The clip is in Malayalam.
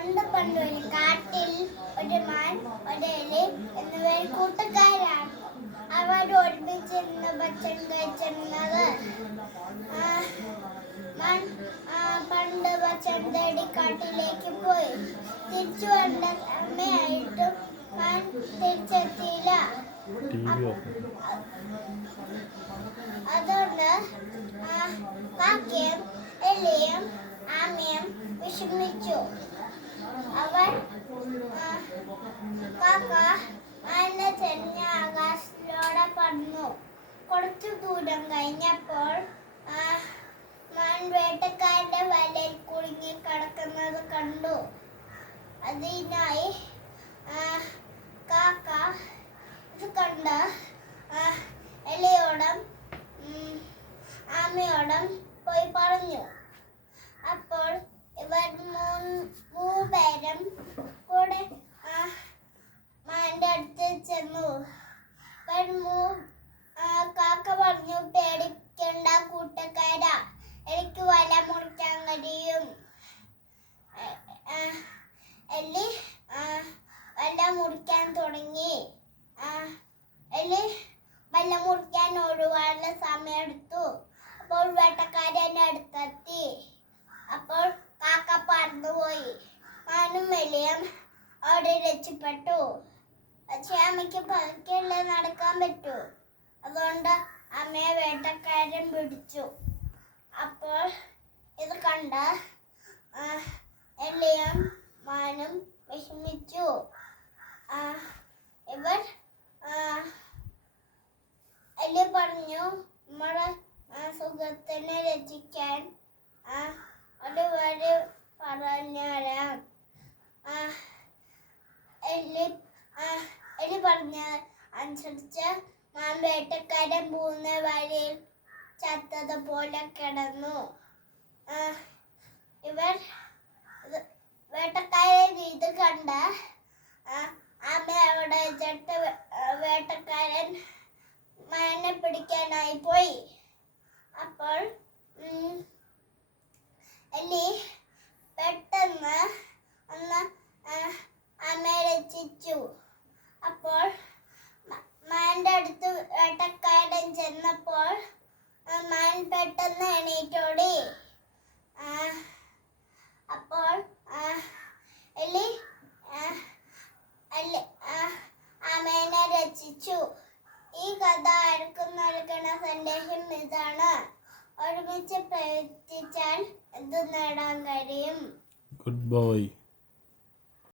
പണ്ട് പണ്ട് ഒരു കാട്ടിൽ ഒരു മാൻ ഒരു എലി എന്നിവർ കൂട്ടുകാരാണ്. അവർ ഒരുമിച്ചിരുന്ന് ഭക്ഷണം കഴിച്ചിരുന്നത് മാൻ പണ്ട് ഭക്ഷണം തേടി കാട്ടിലേക്ക് പോയി. തിരിച്ചു വന്ന അമ്മയായിട്ടും മാൻ തിരിച്ചെത്തിയില്ല. അതുകൊണ്ട് കാക്കയും എലിയും ആമയും വിഷമിച്ചു. കാക്ക മാനിനെ ആകാശത്തിലൂടെ പറന്നു കുറച്ചു ദൂരം കഴിഞ്ഞപ്പോൾ വേട്ടക്കാരന്റെ വലയിൽ കുടുങ്ങി കിടക്കുന്നത് കണ്ടു. അതിനായി കാക്ക ഇത് കണ്ട് ആ, ആമയോടം പോയി പറഞ്ഞു. അപ്പോൾ ഇവർ മൂന്ന് മൂന്നുപേരും കൂടെ മാനും എലിയും അവിടെ രക്ഷപ്പെട്ടു. പക്ഷെ അമ്മയ്ക്ക് പതുക്കെയല്ലേ നടക്കാൻ പറ്റൂ. അതുകൊണ്ട് അമ്മയെ വേട്ടക്കാരൻ പിടിച്ചു. അപ്പോൾ ഇത് കണ്ട എലിയും മാനും വിഷമിച്ചു. ഇവർ എലി പറഞ്ഞു നമ്മളെ ആ, സുഖത്തിനെ രചിക്കാൻ ഒരു വഴി പറഞ്ഞുതരാം ആ, എലി ആ, എലി പറഞ്ഞ അനുസരിച്ച് നാം വേട്ടക്കാരൻ പോകുന്ന വഴിയിൽ ചത്തതുപോലെ കിടന്നു. ഇവർ വേട്ടക്കാരെ വേട്ടക്കാരൻ ഇത് കണ്ട അമ്മ അവിടെ ആ, വേട്ടക്കാരൻ മയനെ പിടിക്കാനായി പോയി. അപ്പോൾ ഈ കഥ ആർക്കും നൽകണ സന്ദേശം ഇതാണ്. ഒരുമിച്ച് പ്രവർത്തിച്ചാൽ ഇത് നേടാൻ കഴിയും. Good boy